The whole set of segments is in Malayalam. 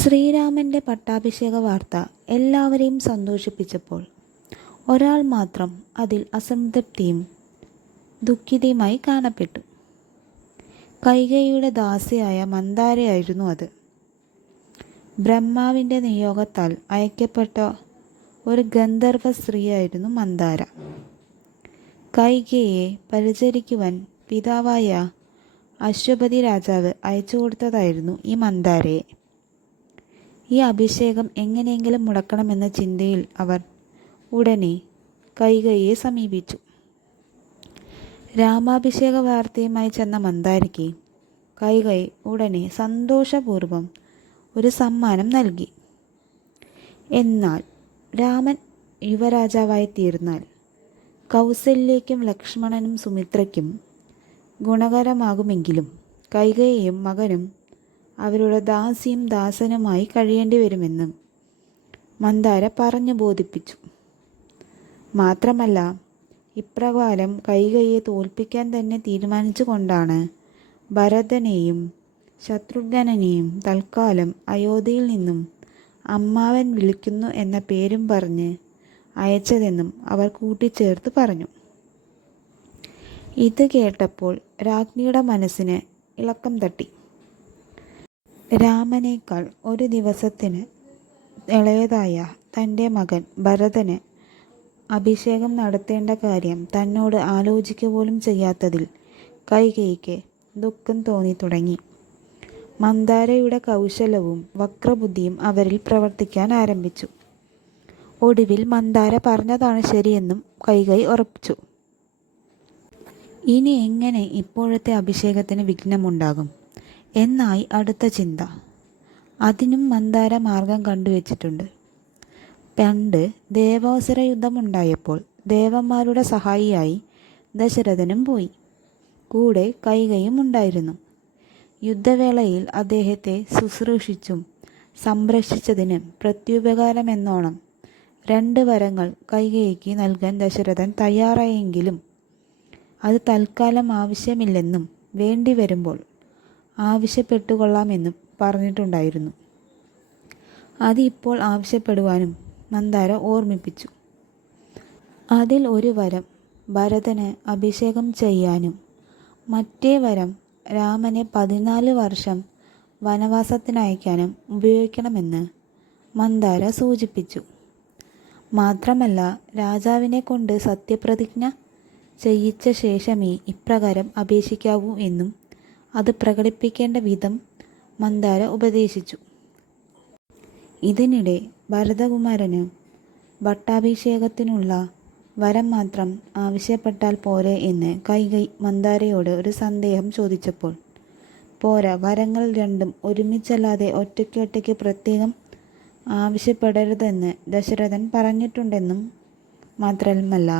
ശ്രീരാമന്റെ പട്ടാഭിഷേക വാർത്ത എല്ലാവരെയും സന്തോഷിപ്പിച്ചപ്പോൾ ഒരാൾ മാത്രം അതിൽ അസംതൃപ്തിയും ദുഃഖിതയുമായി കാണപ്പെട്ടു. കൈകയുടെ ദാസിയായ മന്ദാരയായിരുന്നു അത്. ബ്രഹ്മാവിന്റെ നിയോഗത്താൽ അയക്കപ്പെട്ട ഒരു ഗന്ധർവ സ്ത്രീയായിരുന്നു മന്ദാര. കൈകയെ പരിചരിക്കുവാൻ പിതാവായ അശ്വപതി രാജാവ് അയച്ചു കൊടുത്തതായിരുന്നു ഈ മന്ദാരയെ. ഈ അഭിഷേകം എങ്ങനെയെങ്കിലും മുടക്കണമെന്ന ചിന്തയിൽ അവർ ഉടനെ കൈകയെ സമീപിച്ചു. രാമാഭിഷേക വാർത്തയുമായി ചെന്ന മന്ദാരിക്ക് കൈകൈ ഉടനെ സന്തോഷപൂർവം ഒരു സമ്മാനം നൽകി. എന്നാൽ രാമൻ യുവരാജാവായി തീർന്നാൽ കൗസല്യയ്ക്കും ലക്ഷ്മണനും സുമിത്രയ്ക്കും ഗുണകരമാകുമെങ്കിലും കൈകയെയും മകനും അവരുടെ ദാസിയും ദാസനുമായി കഴിയേണ്ടി വരുമെന്നും മന്ദാര പറഞ്ഞു ബോധിപ്പിച്ചു. മാത്രമല്ല ഇപ്രകാരം കൈകയെ തോൽപ്പിക്കാൻ തന്നെ തീരുമാനിച്ചുകൊണ്ടാണ് ഭരതനെയും ശത്രുഘ്നെയും തൽക്കാലം അയോധ്യയിൽ നിന്നും അമ്മാവൻ വിളിക്കുന്നു എന്ന പേരും പറഞ്ഞ് അയച്ചതെന്നും അവർ കൂട്ടിച്ചേർത്ത് പറഞ്ഞു. ഇത് കേട്ടപ്പോൾ രാജ്ഞിയുടെ മനസ്സിന് ഇളക്കം തട്ടി. രാമനേക്കാൾ ഒരു ദിവസത്തിന് ഇളയതായ തന്റെ മകൻ ഭരതന് അഭിഷേകം നടത്തേണ്ട കാര്യം തന്നോട് ആലോചിക്കുക പോലും ചെയ്യാത്തതിൽ കൈകൈക്ക് ദുഃഖം തോന്നി തുടങ്ങി. മന്ദാരയുടെ കൗശലവും വക്രബുദ്ധിയും അവരിൽ പ്രവർത്തിക്കാൻ ആരംഭിച്ചു. ഒടുവിൽ മന്ദാര പറഞ്ഞതാണ് ശരിയെന്നും കൈകൈ ഉറപ്പിച്ചു. ഇനി എങ്ങനെ ഇപ്പോഴത്തെ അഭിഷേകത്തിന് വിഘ്നമുണ്ടാകും? എന്നായി അടുത്ത ചിന്ത. അതിനും മന്ദാര മാർഗം കണ്ടുവച്ചിട്ടുണ്ട്. പണ്ട് ദേവാസുര യുദ്ധമുണ്ടായപ്പോൾ ദേവന്മാരുടെ സഹായിയായി ദശരഥനും പോയി. കൂടെ കൈകയും ഉണ്ടായിരുന്നു. യുദ്ധവേളയിൽ അദ്ദേഹത്തെ ശുശ്രൂഷിച്ചും സംരക്ഷിച്ചതിന് പ്രത്യുപകാരമെന്നോണം രണ്ട് വരങ്ങൾ കൈകയ്ക്ക് നൽകാൻ ദശരഥൻ തയ്യാറായെങ്കിലും അത് തൽക്കാലം ആവശ്യമില്ലെന്നും വേണ്ടി വരുമ്പോൾ ആവശ്യപ്പെട്ടുകൊള്ളാമെന്നും പറഞ്ഞിട്ടുണ്ടായിരുന്നു. അത് ഇപ്പോൾ ആവശ്യപ്പെടുവാനും മന്ദാര ഓർമ്മിപ്പിച്ചു. അതിൽ ഒരു വരം ഭരതന് അഭിഷേകം ചെയ്യാനും മറ്റേ വരം രാമനെ പതിനാല് വർഷം വനവാസത്തിനയക്കാനും ഉപയോഗിക്കണമെന്ന് മന്ദാര സൂചിപ്പിച്ചു. മാത്രമല്ല രാജാവിനെ കൊണ്ട് സത്യപ്രതിജ്ഞ ചെയ്യിച്ച ശേഷമേ ഇപ്രകാരം അപേക്ഷിക്കാവൂ എന്നും അത് പ്രകടിപ്പിക്കേണ്ട വിധം മന്ദാര ഉപദേശിച്ചു. ഇതിനിടെ ഭരതകുമാരന് ഭട്ടാഭിഷേകത്തിനുള്ള വരം മാത്രം ആവശ്യപ്പെട്ടാൽ പോരെ എന്ന് കൈകൈ മന്ദാരയോട് ഒരു സന്ദേഹം ചോദിച്ചപ്പോൾ പോരാ വരങ്ങൾ രണ്ടും ഒരുമിച്ചല്ലാതെ ഒറ്റയ്ക്ക് പ്രത്യേകം ആവശ്യപ്പെടരുതെന്ന് ദശരഥൻ പറഞ്ഞിട്ടുണ്ടെന്നും മാത്രമല്ല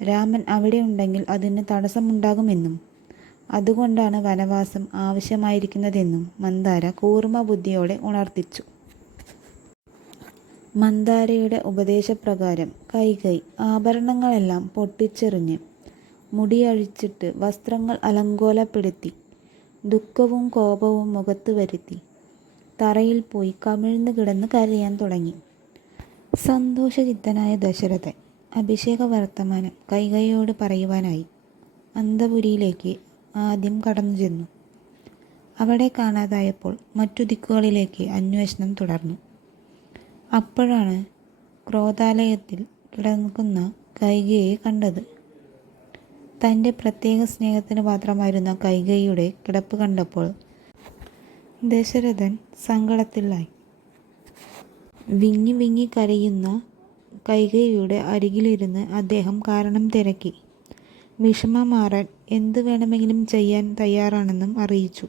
രാമൻ അവിടെ ഉണ്ടെങ്കിൽ അതിന് തടസ്സമുണ്ടാകുമെന്നും അതുകൊണ്ടാണ് വനവാസം ആവശ്യമായിരിക്കുന്നതെന്നും മന്ദാര കൂർമ്മ ബുദ്ധിയോടെ ഉണർത്തിച്ചു. മന്ദാരയുടെ ഉപദേശപ്രകാരം കൈകൈ ആഭരണങ്ങളെല്ലാം പൊട്ടിച്ചെറിഞ്ഞ് മുടിയഴിച്ചിട്ട് വസ്ത്രങ്ങൾ അലങ്കോലപ്പെടുത്തി ദുഃഖവും കോപവും മുഖത്ത് വരുത്തി തറയിൽ പോയി കമിഴ്ന്ന് കിടന്ന് കരയാൻ തുടങ്ങി. സന്തോഷചിത്തനായ ദശരഥൻ അഭിഷേക വർത്തമാനം കൈകൈയോട് പറയുവാനായി അന്തപുരിയിലേക്ക് ആദ്യം കടന്നു ചെന്നു. അവിടെ കാണാതായപ്പോൾ മറ്റു ദിക്കുകളിലേക്ക് അന്വേഷണം തുടർന്നു. അപ്പോഴാണ് ക്രോധാലയത്തിൽ കിടക്കുന്ന കൈകയെ കണ്ടത്. തന്റെ പ്രത്യേക സ്നേഹത്തിന് പാത്രമായിരുന്ന കൈകയുടെ കിടപ്പ് കണ്ടപ്പോൾ ദശരഥൻ സങ്കടത്തിലായി. വിങ്ങി വിങ്ങി കരയുന്ന കൈകയുടെ അരികിലിരുന്ന് അദ്ദേഹം കാരണം തിരക്കി. വിഷമം മാറാൻ എന്തു വേണമെങ്കിലും ചെയ്യാൻ തയ്യാറാണെന്നും അറിയിച്ചു.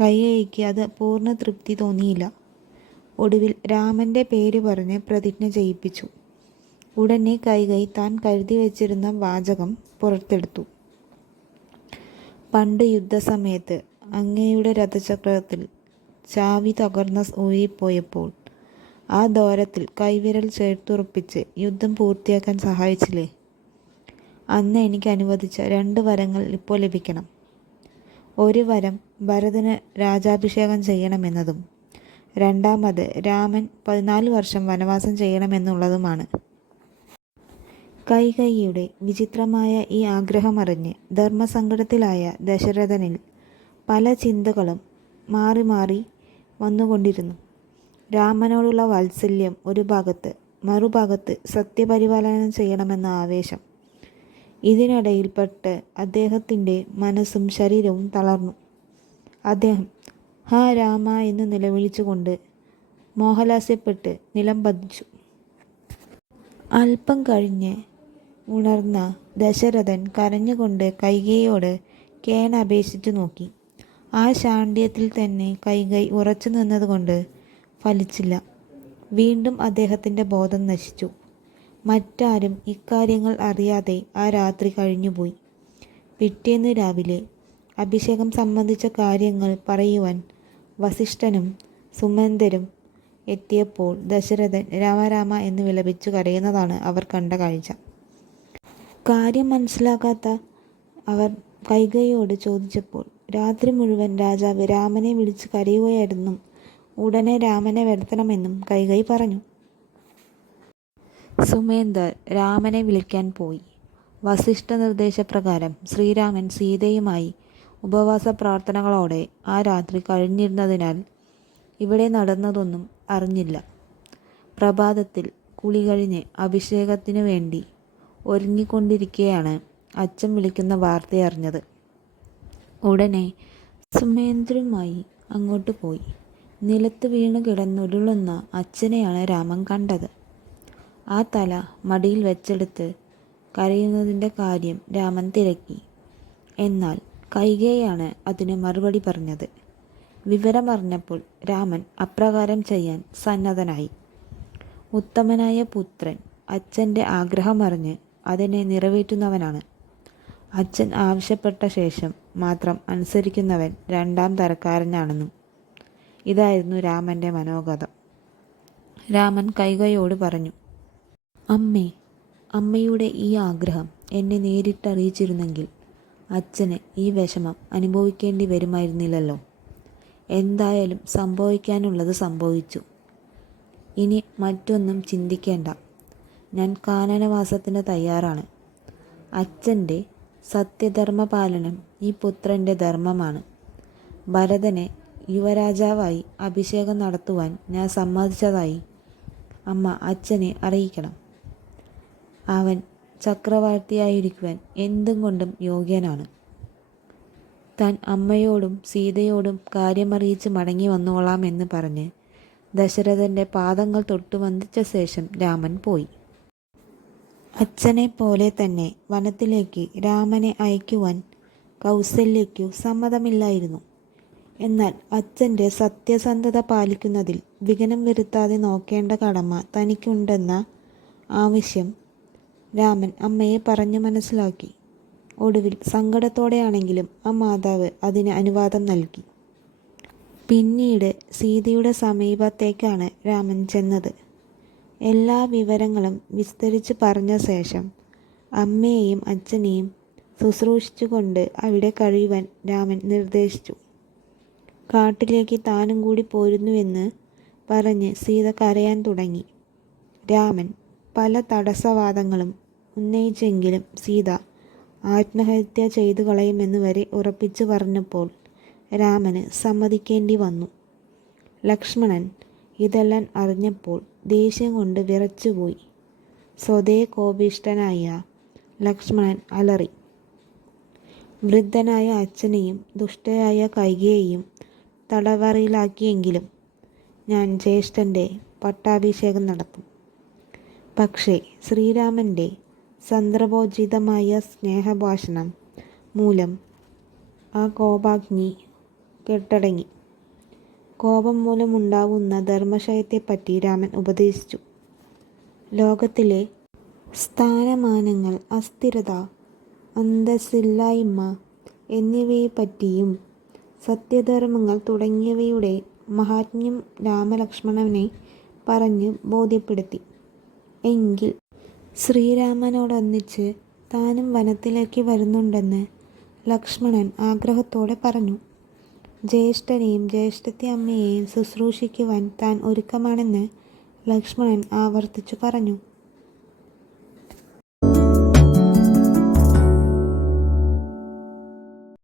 കയ്യയ്ക്ക് അത് പൂർണ തൃപ്തി തോന്നിയില്ല. ഒടുവിൽ രാമന്റെ പേര് പറഞ്ഞ് പ്രതിജ്ഞ ചെയ്യിപ്പിച്ചു. ഉടനെ കൈകൈ താൻ കരുതി വച്ചിരുന്ന വാചകം പുറത്തെടുത്തു. പണ്ട് യുദ്ധസമയത്ത് അങ്ങയുടെ രഥചക്രത്തിൽ ചാവി തകർന്ന ഊരിപ്പോയപ്പോൾ ആ ദോരത്തിൽ കൈവിരൽ ചേർത്തുറപ്പിച്ച് യുദ്ധം പൂർത്തിയാക്കാൻ സഹായിച്ചില്ലേ? അന്ന് എനിക്ക് അനുവദിച്ച രണ്ട് വരങ്ങൾ ഇപ്പോൾ ലഭിക്കണം. ഒരു വരം ഭരതന് രാജാഭിഷേകം ചെയ്യണമെന്നതും രണ്ടാമത് രാമൻ പതിനാല് വർഷം വനവാസം ചെയ്യണമെന്നുള്ളതുമാണ്. കൈകൈയുടെ വിചിത്രമായ ഈ ആഗ്രഹമറിഞ്ഞ് ധർമ്മസങ്കടത്തിലായ ദശരഥനിൽ പല ചിന്തകളും മാറി മാറി വന്നുകൊണ്ടിരുന്നു. രാമനോടുള്ള വാത്സല്യം ഒരു ഭാഗത്ത് മറുഭാഗത്ത് സത്യപരിപാലനം ചെയ്യണമെന്ന ആവേശം ഇതിനിടയിൽപ്പെട്ട് അദ്ദേഹത്തിന്റെ മനസ്സും ശരീരവും തളർന്നു. അദ്ദേഹം ഹാ രാമ എന്ന് നിലവിളിച്ചുകൊണ്ട് മോഹലാസ്യപ്പെട്ട് നിലം പതിച്ചു. അല്പം കഴിഞ്ഞ് ഉണർന്ന ദശരഥൻ കരഞ്ഞുകൊണ്ട് കൈകയോട് കേണപേക്ഷിച്ചു നോക്കി. ആ ശാണ്ഡ്യത്തിൽ തന്നെ കൈകൈ ഉറച്ചു നിന്നതുകൊണ്ട് ഫലിച്ചില്ല. വീണ്ടും അദ്ദേഹത്തിന്റെ ബോധം നശിച്ചു. മറ്റാരും ഇക്കാര്യങ്ങൾ അറിയാതെ ആ രാത്രി കഴിഞ്ഞുപോയി. പിറ്റേന്ന് രാവിലെ അഭിഷേകം സംബന്ധിച്ച കാര്യങ്ങൾ പറയുവാൻ വസിഷ്ഠനും സുമന്തരും എത്തിയപ്പോൾ ദശരഥൻ രാമരാമ എന്ന് വിലപിച്ചു കരയുന്നതാണ് അവർ കണ്ട കാഴ്ച. കാര്യം മനസ്സിലാക്കാത്ത അവർ കൈകയോട് ചോദിച്ചപ്പോൾ രാത്രി മുഴുവൻ രാജാവ് രാമനെ വിളിച്ച് കരയുകയായിരുന്നു. ഉടനെ രാമനെ വരുത്തണമെന്നും കൈകൈ പറഞ്ഞു. സുമേന്ദർ രാമനെ വിളിക്കാൻ പോയി. വസിഷ്ഠ നിർദ്ദേശപ്രകാരം ശ്രീരാമൻ സീതയുമായി ഉപവാസ പ്രാർത്ഥനകളോടെ ആ രാത്രി കഴിഞ്ഞിരുന്നതിനാൽ ഇവിടെ നടന്നതൊന്നും അറിഞ്ഞില്ല. പ്രഭാതത്തിൽ കുളി കഴിഞ്ഞ് അഭിഷേകത്തിനു വേണ്ടി ഒരുങ്ങിക്കൊണ്ടിരിക്കെയാണ് അച്ഛൻ വിളിക്കുന്ന വാർത്തയറിഞ്ഞത്. ഉടനെ സുമേന്ദ്രനുമായി അങ്ങോട്ട് പോയി. നിലത്ത് വീണ് കിടന്നുരുളുന്ന അച്ഛനെയാണ് രാമൻ കണ്ടത്. ആ തല മടിയിൽ വെച്ചെടുത്ത് കരയുന്നതിന്റെ കാര്യം രാമൻ തിരക്കി. എന്നാൽ കൈകയാണ് അതിന് മറുപടി പറഞ്ഞത്. വിവരമറിഞ്ഞപ്പോൾ രാമൻ അപ്രകാരം ചെയ്യാൻ സന്നദ്ധനായി. ഉത്തമനായ പുത്രൻ അച്ഛന്റെ ആഗ്രഹമറിഞ്ഞ് അതിനെ നിറവേറ്റുന്നവനാണ്. അച്ഛൻ ആവശ്യപ്പെട്ട ശേഷം മാത്രം അനുസരിക്കുന്നവൻ രണ്ടാം തരക്കാരനാണെന്നും ഇതായിരുന്നു രാമന്റെ മനോഗതം. രാമൻ കൈകയോട് പറഞ്ഞു അമ്മേ അമ്മയുടെ ഈ ആഗ്രഹം എന്നെ നേരിട്ടറിയിച്ചിരുന്നെങ്കിൽ അച്ഛന് ഈ വിഷമം അനുഭവിക്കേണ്ടി വരുമായിരുന്നില്ലല്ലോ. എന്തായാലും സംഭവിക്കാനുള്ളത് സംഭവിച്ചു. ഇനി മറ്റൊന്നും ചിന്തിക്കേണ്ട. ഞാൻ കാനനവാസത്തിന് തയ്യാറാണ്. അച്ഛന്റെ സത്യധർമ്മ പാലനം ഈ പുത്രന്റെ ധർമ്മമാണ്. ഭരതനെ യുവരാജാവായി അഭിഷേകം നടത്തുവാൻ ഞാൻ സമ്മതിച്ചതായി അമ്മ അച്ഛനെ അറിയിക്കണം. അവൻ ചക്രവർത്തിയായിരിക്കുവാൻ എന്തും കൊണ്ടും യോഗ്യനാണ്. താൻ അമ്മയോടും സീതയോടും കാര്യമറിയിച്ച് മടങ്ങി വന്നോളാം എന്ന് പറഞ്ഞ് ദശരഥന്റെ പാദങ്ങൾ തൊട്ടു വന്ദിച്ച ശേഷം രാമൻ പോയി. അച്ഛനെ പോലെ തന്നെ വനത്തിലേക്ക് രാമനെ അയക്കുവാൻ കൗസല്യയ്ക്കു സമ്മതമില്ലായിരുന്നു. എന്നാൽ അച്ഛന്റെ സത്യസന്ധത പാലിക്കുന്നതിൽ വിഘനം വരുത്താതെ നോക്കേണ്ട കടമ തനിക്കുണ്ടെന്ന ആവശ്യം രാമൻ അമ്മയെ പറഞ്ഞു മനസ്സിലാക്കി. ഒടുവിൽ സങ്കടത്തോടെയാണെങ്കിലും ആ മാതാവ് അതിന് അനുവാദം നൽകി. പിന്നീട് സീതയുടെ സമീപത്തേക്കാണ് രാമൻ ചെന്നത്. എല്ലാ വിവരങ്ങളും വിസ്തരിച്ച് പറഞ്ഞ ശേഷം അമ്മയെയും അച്ഛനെയും ശുശ്രൂഷിച്ചുകൊണ്ട് അവിടെ കഴിയുവാൻ രാമൻ നിർദ്ദേശിച്ചു. കാട്ടിലേക്ക് താനും കൂടി പോരുന്നുവെന്ന് പറഞ്ഞ് സീത കരയാൻ തുടങ്ങി. രാമൻ പല തടസ്സവാദങ്ങളും ഉന്നയിച്ചെങ്കിലും സീത ആത്മഹത്യ ചെയ്തു കളയുമെന്ന് വരെ ഉറപ്പിച്ചു പറഞ്ഞപ്പോൾ രാമന് സമ്മതിക്കേണ്ടി വന്നു. ലക്ഷ്മണൻ ഇതെല്ലാം അറിഞ്ഞപ്പോൾ ദേഷ്യം കൊണ്ട് വിറച്ചുപോയി. സ്വതേ കോപിഷ്ടനായ ലക്ഷ്മണൻ അലറി. വൃദ്ധനായ അച്ഛനെയും ദുഷ്ടയായ കൈകയെയും തടവറയിലാക്കിയെങ്കിലും ഞാൻ ജ്യേഷ്ഠന്റെ പട്ടാഭിഷേകം നടത്തും. പക്ഷേ ശ്രീരാമന്റെ സന്ദർഭോചിതമായ സ്നേഹഭാഷണം മൂലം ആ കോപാഗ്നി കെട്ടടങ്ങി. കോപം മൂലമുണ്ടാവുന്ന ധർമ്മശയത്തെപ്പറ്റി രാമൻ ഉപദേശിച്ചു. ലോകത്തിലെ സ്ഥാനമാനങ്ങൾ അസ്ഥിരത അന്തസ്സില്ലായ്മ എന്നിവയെപ്പറ്റിയും സത്യധർമ്മങ്ങൾ തുടങ്ങിയവയുടെ മഹാത്മ്യം രാമലക്ഷ്മണനെ പറഞ്ഞ് ബോധ്യപ്പെടുത്തി. എങ്കിൽ ശ്രീരാമനോടൊന്നിച്ച് താനും വനത്തിലേക്ക് വരുന്നുണ്ടെന്ന് ലക്ഷ്മണൻ ആഗ്രഹത്തോടെ പറഞ്ഞു. ജ്യേഷ്ഠനെയും ജ്യേഷ്ഠത്തി അമ്മയെയും ശുശ്രൂഷിക്കുവാൻ താൻ ഒരുക്കമാണെന്ന് ലക്ഷ്മണൻ ആവർത്തിച്ചു പറഞ്ഞു.